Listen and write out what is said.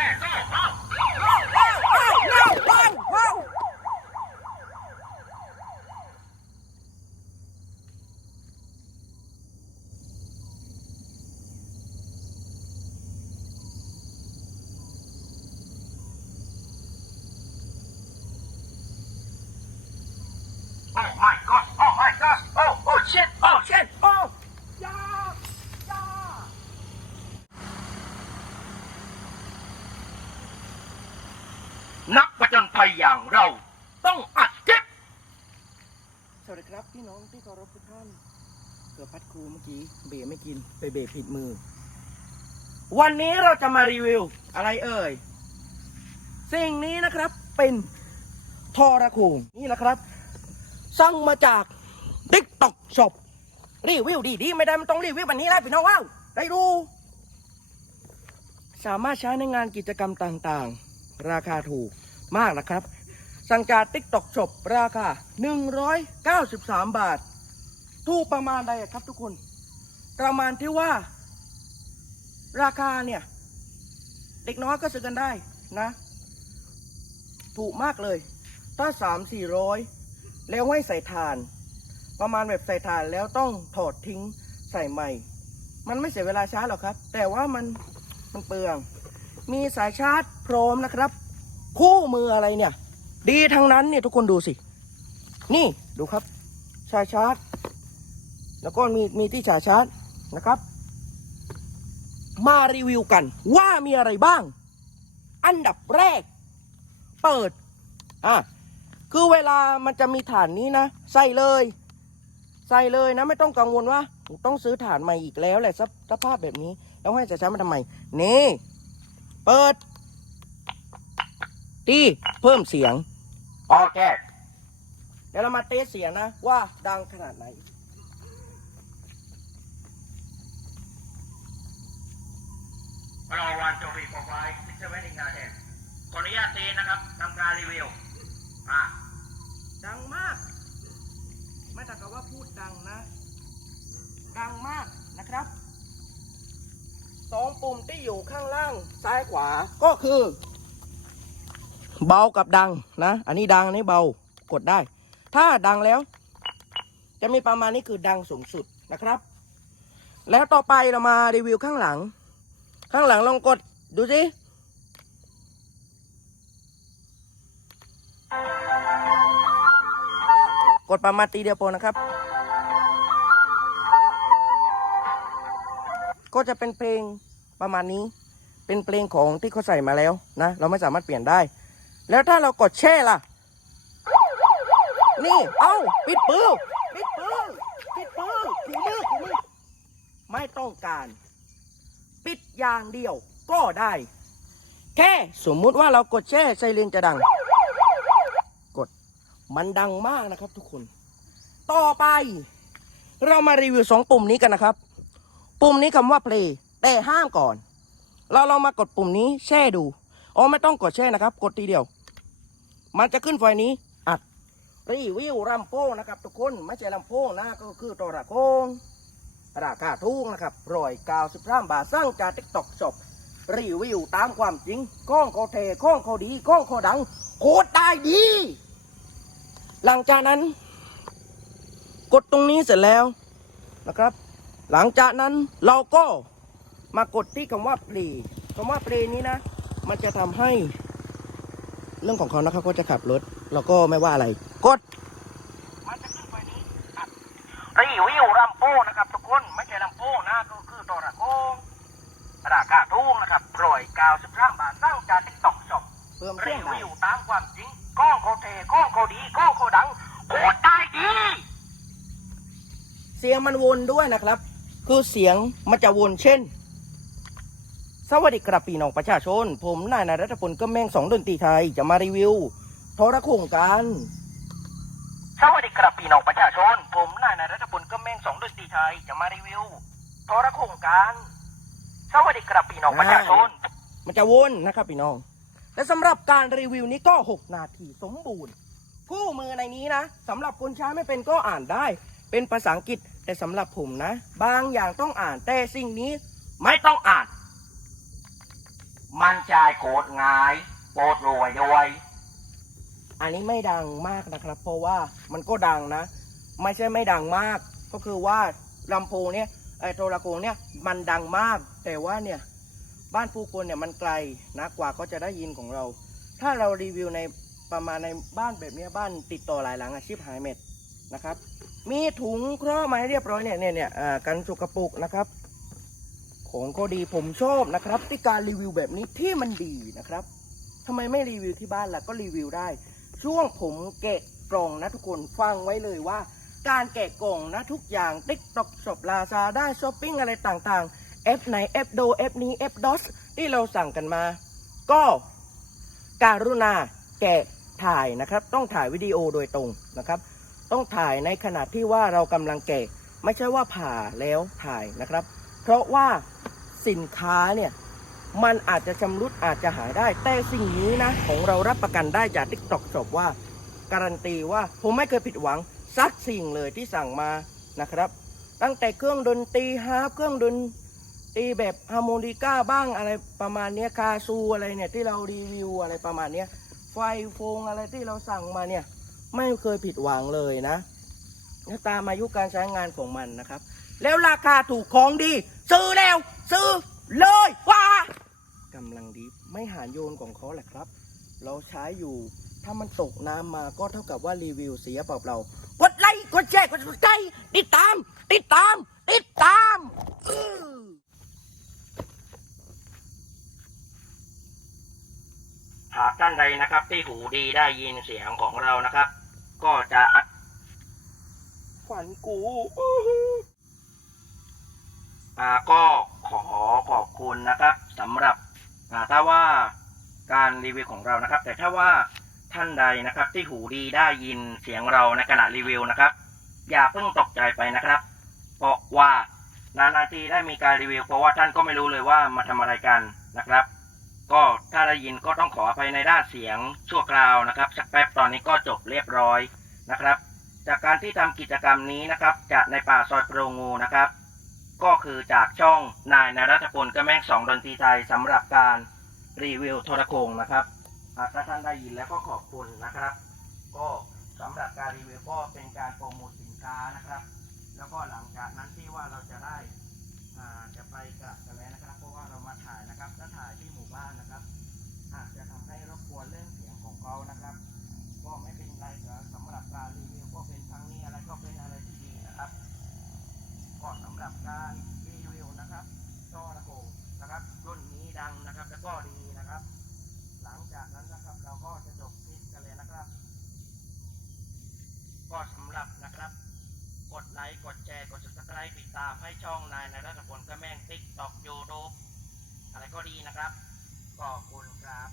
Okay. เราต้องอัดคลิปสวัสดีครับพี่น้องที่เคารพทุกท่านเกือบพัดครูเมื่อกี้เบไม่กินไปเบผิดมือ วันนี้เราจะมารีวิว อะไรเอ่ย สิ่งนี้นะครับเป็นทอระคุงนี่แหละครับ สั่งมาจากติ๊กต็อกช็อปรีวิวดีๆไม่ได้มันต้องรีวิววันนี้แหละพี่น้องว้าวได้ดู สามารถใช้ในงานกิจกรรมต่างๆ ราคาถูกมากนะครับ สั่งจาก TikTok Shop ราคา 193 บาท ถูกประมาณใดครับทุกคน ประมาณที่ว่า ราคาเนี่ย เด็กน้อยก็ซื้อกันได้นะ ถูกมากเลย ถ้าสามสี่ร้อยแล้วให้ใส่ถ่าน ประมาณแบบใส่ถ่านแล้วต้องถอดทิ้งใส่ใหม่ มันไม่เสียเวลาช้าหรอกครับ แต่ว่ามันมันเปลือง มีสายชาร์จพร้อมนะครับ คู่มืออะไรเนี่ย ดีทั้งนั้นเนี่ยทุกคนดูสิ นี่ดูครับชาชาร์จ แล้วก็มีมีที่ชาชาร์จนะครับ มารีวิวกันว่ามีอะไรบ้าง อันดับแรก เปิดอะคือเวลามันจะมีฐานนี้นะ ใส่เลย ใส่เลยนะ ไม่ต้องกังวลว่า ต้องซื้อฐานใหม่อีกแล้วแหละสภาพแบบนี้ แล้วให้จะใช้มันทำไม นี่ เปิดที่เพิ่มเสียง โอเค เดี๋ยวเรามาเทสเสียงนะ ว่าดังขนาดไหนรอวันจบรีพอไฟซิกเซเว่นอีกนาเทนขออนุญาตเทนะครับทำการรีวิวอะดังมาก ไม่แต่กับว่าพูดดังนะ ดังมากนะครับสองปุ่มที่อยู่ข้างล่างซ้ายขวาก็คือ เบากับดังนะ อันนี้ดังอันนี้เบากดได้ ถ้าดังแล้ว จะมีประมาณนี้คือดังสูงสุดนะครับ แล้วต่อไปเรามารีวิวข้างหลัง ข้างหลังลองกดดูสิกดประมาณตีเดียวพอนะครับ ก็จะเป็นเพลงประมาณนี้ เป็นเพลงของที่เขาใส่มาแล้วนะ เราไม่สามารถเปลี่ยนได้ แล้วถ้าเรากดแช่ล่ะ นี่ เอ้า ปิดปื้อปิดปื้อปิดปื้อขู่มือขู่มือไม่ต้องการ ปิดอย่างเดียวก็ได้ แค่สมมุติว่าเรากดแช่ไซเรนจะดัง กด มันดังมากนะครับทุกคน ต่อไป เรามารีวิวสองปุ่มนี้กันนะครับ ปุ่มนี้คำว่า play แต่ห้ามก่อน เราลองมากดปุ่มนี้แช่ดูอ๋อไม่ต้องกดแช่นะครับ กดทีเดียว มันจะขึ้นไฟนี้อัดรีวิวลำโพงนะครับ ทุกคนไม่ใช่ลำโพงนะก็คือตัวระโคงราคาถูกนะครับร้อยเก้าสิบสามบาทสร้างจากติ๊กต็อกช็อปรีวิวตามความจริงข้องเขาเทข้องเขาดีข้องเขาดังโคตรได้ดี หลังจากนั้น กดตรงนี้เสร็จแล้วนะครับ หลังจากนั้นเราก็มากดที่คำว่าปลีคำว่าปลีนี้นะ มันจะทำให้ เรื่องของเขานะครับก็จะขับรถเราก็ไม่ว่าอะไร กดมันจะขึ้นไปนี้อัดรีวิวลำโพงนะครับทุกคนไม่ใช่ลำโพงนะก็คือตัวระโคงราคาถูกนะครับร้อยเก้าสิบสามบาทสร้างจากติ๊กต็อกช็อปเพิ่มรีเสียงได้วิวตามความจริงกล้องเขาเทกล้องเขาดีกล้องเขาดังโคตรได้ดีเสียงมันวนด้วยนะครับ คือเสียงมันจะวนเช่น สวัสดีครับพี่น้องประชาชน ผมนายนายรัตพลก็แม่งสองดนตรีไทยจะมารีวิวโทรโขงกันสวัสดีครับพี่น้องประชาชน ผมนายนายรัตพลก็แม่งสองดนตรีไทยจะมารีวิวโทรโขงการสวัสดีครับพี่น้องประชาชน มันจะวนนะครับพี่น้อง และสำหรับการรีวิวนี้ก็6นาทีสมบูรณ์ คู่มือในนี้นะสำหรับคนใช้ไม่เป็นก็อ่านได้ เป็นภาษาอังกฤษแต่สำหรับผมนะ บางอย่างต้องอ่านแต่สิ่งนี้ไม่ต้องอ่าน มันใจายโคตรง่ายโปรดรวยด้วย อันนี้ไม่ดังมากนะครับ เพราะว่ามันก็ดังนะ ไม่ใช่ไม่ดังมาก ก็คือว่าลำโพงเนี่ยไอโทรโขงเนี่ยมันดังมาก แต่ว่าเนี่ยบ้านผู้คนเนี่ยมันไกลนะกว่าเขาจะได้ยินของเรา ถ้าเรารีวิวในประมาณในบ้านแบบเนี้ยบ้านติดต่อหลายหลังอาชีพหายเม็ดนะครับ มีถุงครอบมาให้เรียบร้อยเนี่ยเนี่ยเนี่ยกันสุกระปุกนะครับ ของก็ดีผมชอบนะครับที่การรีวิวแบบนี้ที่มันดีนะครับทำไมไม่รีวิวที่บ้านล่ะก็รีวิวได้ ช่วงผมแกะกล่องนะทุกคนฟังไว้เลยว่า การแกะกล่องนะทุกอย่างติ๊กต็อกช็อปลาซาได้ช้อปปิ้งอะไรต่างๆแอปไหนแอปโดแอปนี้แอปดอสที่เราสั่งกันมา ก็การุณาแกะถ่ายนะครับ ต้องถ่ายวิดีโอโดยตรงนะครับ ต้องถ่ายในขณะที่ว่าเรากำลังแกะ ไม่ใช่ว่าผ่าแล้วถ่ายนะครับ เพราะว่า สินค้าเนี่ยมันอาจจะชำรุดอาจจะหายได้ แต่สิ่งนี้นะ ของเรารับประกันได้จาก t ิ k t o k Shop ว่า การันตีว่าผมไม่เคยผิดหวังสักสิ่งเลยที่สั่งมานะครับ ตั้งแต่เครื่องดนตรีฮาร์ปเครื่องดนตรีแบบฮาร์โมนิก้าบ้างอะไรประมาณนี้คาซูอะไรเนี่ยที่เรารีวิวอะไรประมาณนี้ไฟโฟงอะไรที่เราสั่งมาเนี่ย ไม่เคยผิดหวังเลยนะตามอายุการใช้งานของมันนะครับ แล้วราคาถูกของดี ซื้อแล้ว ซื้อเลยว้ากำลังดีไม่หารโยนของเขาแหละครับ เราใช้อยู่ ถ้ามันตกน้ำมาก็เท่ากับว่ารีวิวเสียเปล่าเรากดไลค์กดแชร์กดติดใจติดตาม ติดตาม ติดตามอื้อหากท่านใดนะครับ ที่หูดีได้ยินเสียงของเรานะครับ ก็จะฝันกูอ่า ก็ขอขอบคุณนะครับสำหรับถ้าว่าการรีวิวของเรานะครับ แต่ถ้าว่าท่านใดนะครับที่หูดีได้ยินเสียงเราในขณะรีวิวนะครับ อย่าเพิ่งตกใจไปนะครับ เพราะว่านานๆทีได้มีการรีวิว เพราะว่าท่านก็ไม่รู้เลยว่ามาทำอะไรกันนะครับ ก็ถ้าได้ยินก็ต้องขออภัยในด้านเสียงชั่วคราวนะครับสักแป๊บตอนนี้ก็จบเรียบร้อยนะครับ จากการที่ทำกิจกรรมนี้นะครับจากในป่าซอยโปรงงูนะครับ ก็คือจากช่องนายนรัตพลกระแมงสองดนตรีไทยสำหรับการรีวิวโทรโคงนะครับอ่ากท่านได้ยินแล้วก็ขอบคุณนะครับ ก็สำหรับการรีวิวก็เป็นการโปรโมทสินค้านะครับ แล้วก็หลังจากนั้นที่ว่าเราจะได้จะไปกลับกันแล้วนะครับ เพราะว่าเรามาถ่ายนะครับถ้าถ่ายที่หมู่บ้านนะครับ ดแชร์ กด subscribe ติดตามให้ช่องนายนายรัตพลก็แม่งติ๊กตอกยูทูบอะไรก็ดีนะครับ ขอบคุณครับ